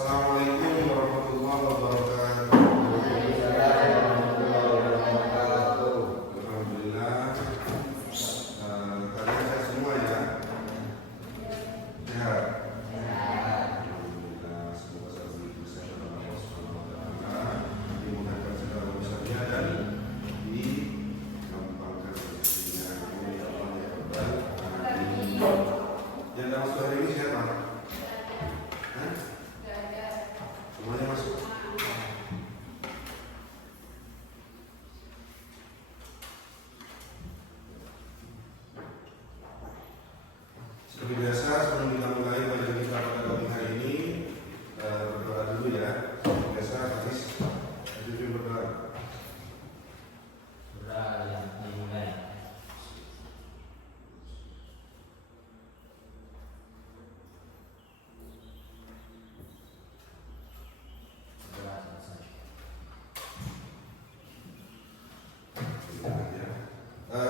Assalamualaikum warahmatullahi wabarakatuh. Alhamdulillah, kalian sehat semua ya? Sehat. Alhamdulillah, semoga selalu diberkahi oleh Allah Subhanahu wa Ta'ala, dimudahkan segala urusannya dan digampangkan rezekinya. Amin ya Allah ya Rabbal alamin. Yang dalam suara ini siapa? Semuanya masuk. Seperti biasa, sebelum kita mulai kajian kita pada pagi hari ini, berdoa dulu ya. Seperti biasa, hadis berdoa. Surah yang dimulai.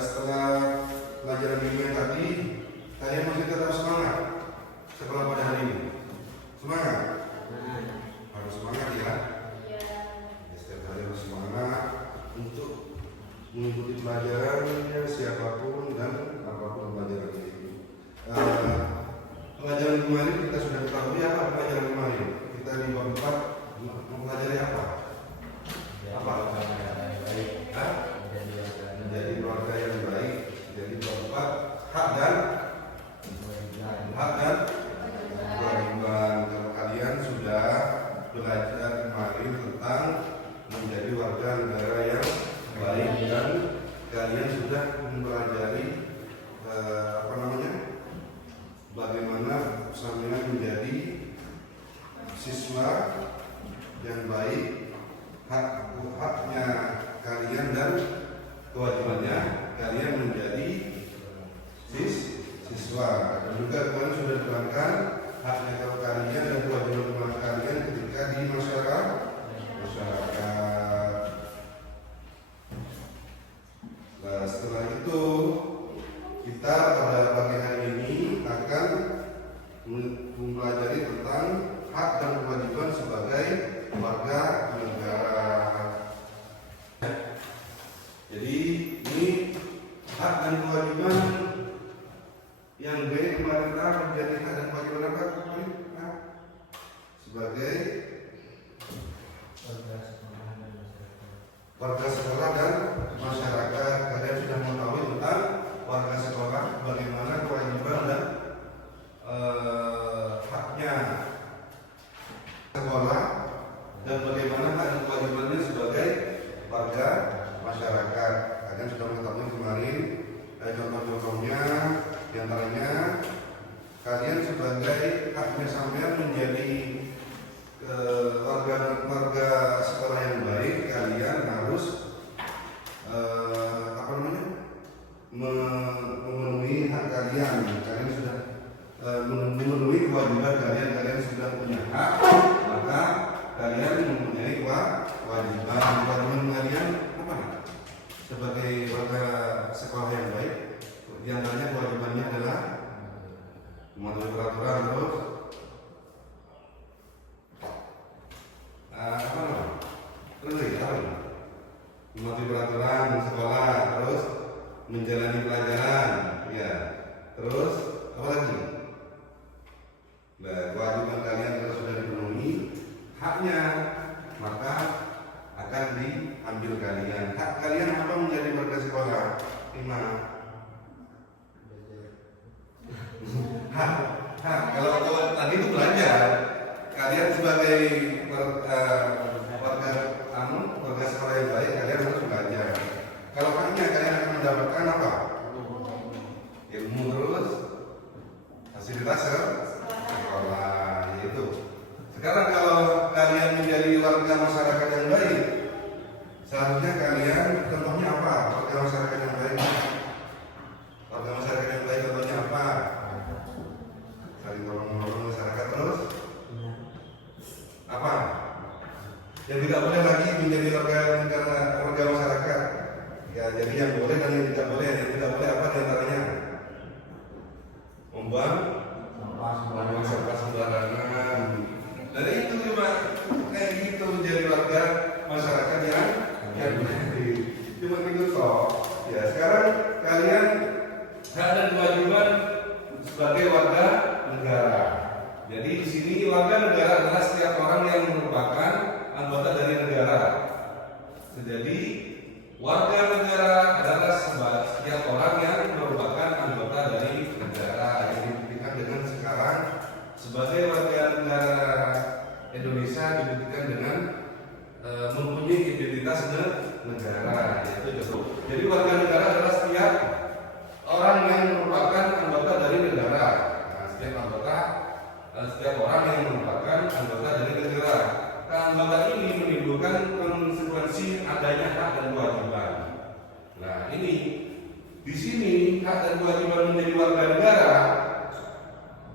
Setelah pelajaran minggu yang tadi, kalian masih tetap semangat setelah pada hari ini? Semangat? Harus semangat ya. Setiap hari harus semangat untuk mengikuti pelajarannya siapapun dan apapun pelajaran ini. Pelajaran kemarin kita sudah ketahui apa pelajaran kemarin. Kita di bab 4 mempelajari apa? Apa? Menjadi keluarga yang baik. Jadi bab 4 hak dan kewajiban. Kalau kalian sudah belajar kemarin tentang menjadi warga negara yang baik dan kalian sudah mempelajari bagaimana sampean menjadi siswa yang baik, haknya kalian dan kewajibannya kalian menjadi siswa. Dan juga kalian sudah diterangkan haknya kalian dan kewajiban kalian ketika di masyarakat. Nah, setelah itu kita pada pagi hari ini akan mempelajari tentang hak dan kewajiban sebagai warga negara. Jadi ini hak dan kewajiban yang baik kemarin menjadi hak dan kewajiban apa kemarin? Sebagai warga sekolah dan masyarakat. Kalian sudah mengetahui tentang warga sekolah, bagaimana kewajiban dan haknya sekolah dan bagaimana hak dan kewajibannya sebagai warga masyarakat. Kalian sudah mengetahui kemarin contoh-contohnya, diantaranya kalian sebagai haknya sampean menjadi warga sekolah yang baik, kalian harus memenuhi hak kalian. Kalian sudah memenuhi kewajiban kalian. Kalian sudah punya hak, maka kalian mempunyai kewajiban. Kewajiban kalian apa? Sebagai warga sekolah yang baik, yang tanya kewajibannya adalah mematuhi peraturan, terus mematuhi peraturan sekolah, terus menjalani pelajaran, ya. Terus apa lagi? Nah, kewajiban kalian kalau sudah dipenuhi, haknya maka akan diambil kalian. Hak kalian apa menjadi warga sekolah? 5. Hak. Kalau tadi itu belajar, kalian sebagai warga sekolah yang baik, kalian harus belajar. Kalau haknya kalian akan mendapatkan apa? Ilmu, terus fasilitas sekolah, yaitu. Sekarang kalau kalian menjadi warga masyarakat yang baik, seharusnya kalian contohnya apa? Warga masyarakat yang baik. Warga masyarakat yang baik contohnya apa? Saling tolong-menolong masyarakat, terus apa? Yang tidak boleh lagi menjadi warga masyarakat. Ya, jadi yang boleh dan yang tidak boleh. Yang tidak boleh apa diantaranya? Membuang sampah sembarangan. Dan itu kayak gitu menjadi warga masyarakat yang baik. Cuma gitu toh. Ya sekarang kalian hak dan kewajiban sebagai warga negara. Jadi di sini warga negara adalah setiap orang yang merupakan anggota dari negara. Jadi warga negara adalah setiap orang yang merupakan anggota dari negara. Yang dibuktikan dengan sekarang sebagai warga negara Indonesia dibuktikan dengan mempunyai identitas negara, yaitu jadi warga negara adalah setiap orang yang merupakan anggota dari negara. Nah, setiap orang yang merupakan anggota dari negara. Keanggotaan ini menimbulkan konsekuensi adanya hak dan kewajiban. Nah, ini di sini hak dan kewajiban menjadi warga negara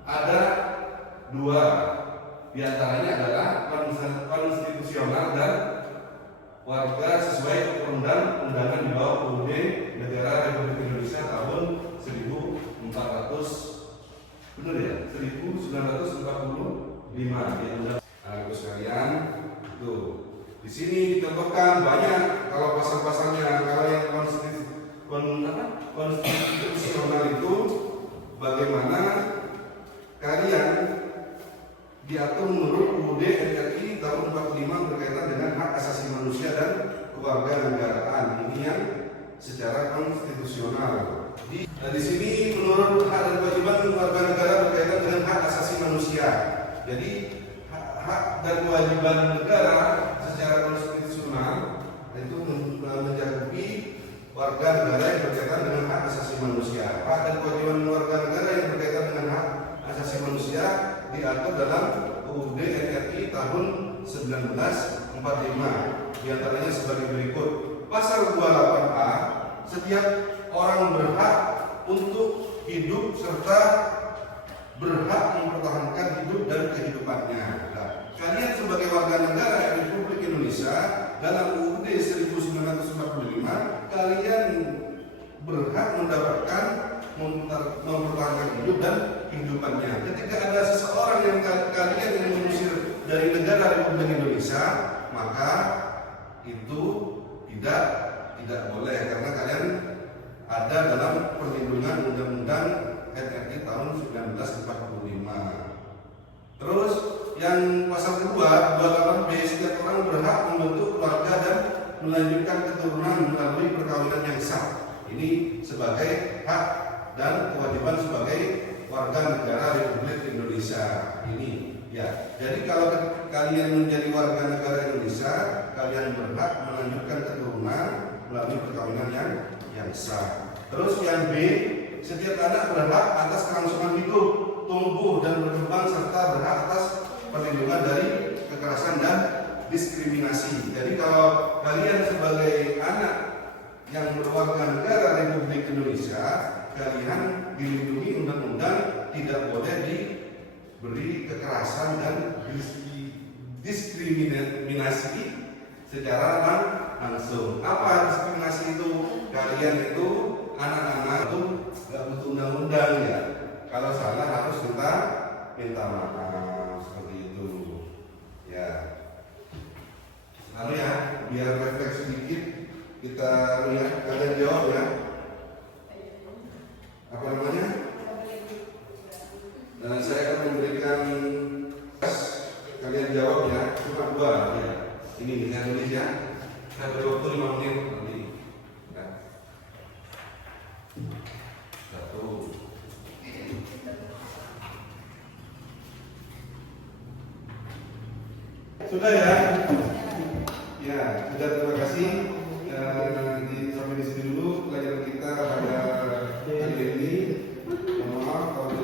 ada dua. Di antaranya adalah konstitusional dan warga sesuai undang-undangan di bawah UUD Negara Republik Indonesia tahun 1400 benar ya 1945 ya. Nah, sekalian tuh di sini dicontohkan banyak kalau pasal-pasalnya. Kalau yang konstitusional itu bagaimana kalian diatur menurut UUD RI tahun 45 berkaitan dengan hak asasi manusia dan kewarganegaraan. Ini yang secara konstitusional. Di sini menurut hak dan kewajiban warga negara berkaitan dengan hak asasi manusia. Jadi hak dan kewajiban negara secara konstitusional itu mencakupi warga negara yang berkaitan dengan hak asasi manusia. Hak dan kewajiban warga negara yang berkaitan dengan hak asasi manusia diatur dalam UUD RI tahun 1945. Di antaranya sebagai berikut. Pasal 28A, setiap orang berhak untuk hidup serta berhak mempertahankan hidup dan kehidupannya. Nah, kalian sebagai warga negara Republik Indonesia dalam UUD 1945, kalian berhak mendapatkan mempertahankan hidup dan kehidupannya. Ketika ada seseorang yang kalian ingin mengusir dari negara Republik Indonesia, maka itu tidak boleh karena kalian ada dalam perlindungan Undang-Undang RI tahun 1945. Terus yang pasal kedua 28B, setiap orang berhak membentuk keluarga dan melanjutkan keturunan melalui perkawinan yang sah. Ini sebagai hak dan kewajiban sebagai warga negara Republik Indonesia. Ini ya. Jadi kalau kalian menjadi warga negara Indonesia, kalian berhak melanjutkan keturunan melalui perkawinan yang sah. Terus yang B, setiap anak berhak atas kelangsungan hidup, tumbuh dan berkembang serta berhak atas perlindungan dari kekerasan dan diskriminasi. Jadi kalau kalian sebagai anak yang berwarga negara Republik Indonesia, kalian dilindungi undang-undang, tidak boleh diberi kekerasan dan diskriminasi secara langsung. Apa diskriminasi itu? Kalian itu anak-anak itu nggak butuh undang-undang ya. Kalau salah harus minta maaf seperti itu. Ya. Lalu ya, biar refleks sedikit kita lihat, kalian jawab ya. Apa namanya? Dan saya akan memberikan kalian jawab ya, cuma 2 ya. Ini bisa tulis ya. Saya beri waktu 5 menit nanti. Ya. 1. Sudah ya? Ya, sudah, terima kasih. Sampai di sini dulu pelajaran kita pada hari ini. Mohon maaf kalau